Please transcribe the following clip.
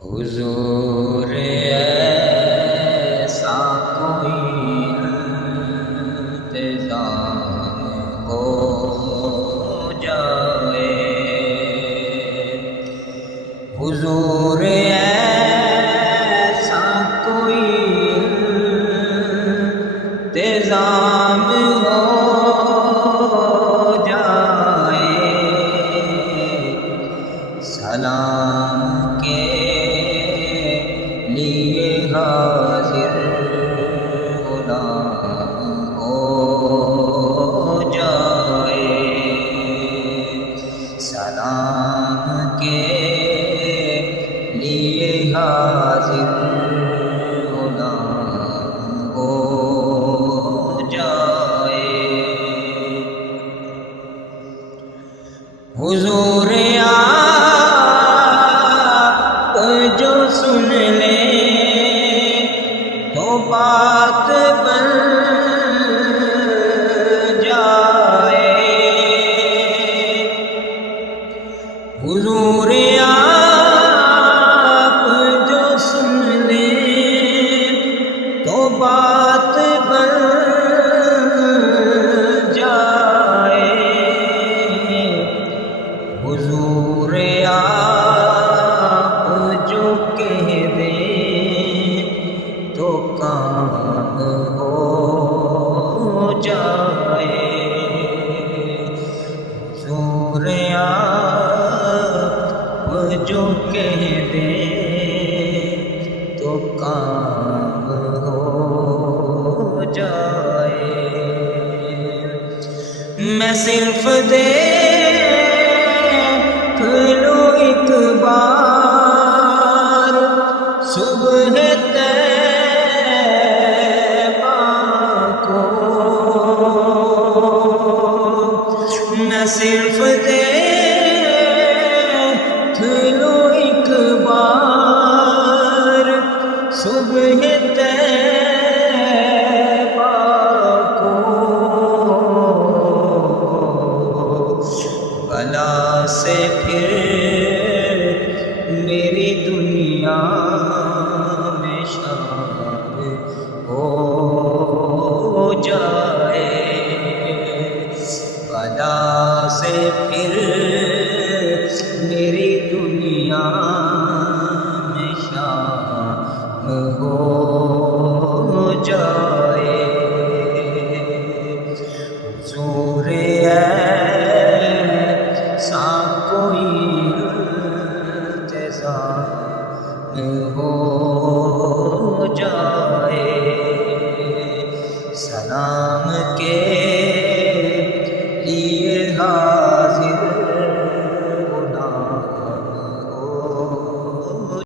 حضور ایسا کوئی انتظام ہو جائے، حضور ایسا کوئی انتظام ہو جائے، سلام کے لیے حاضر غلام ہو جائے، سلام کے لیے حاضر غلام ہو جائے، حضور جو سن لے تو بات بن جائے، حضور آپ جو سن لے تو بات بن جائے، حضور کہہ دے تو کام ہو جائے، حضور آپ جو کہہ دے تو کام ہو جائے، میں صرف دیکھ لوں ایک بار صبح طیبہ کو، میں صرف دیکھ لوں ایک بار صبح طیبہ کو، بلا سے پھر میری دنیا میں شاد ہو جائے، بلا سے پھر میری دنیا میں شاد ہو جائے، حضور ایسا کوئی ہو جائے، سلام کے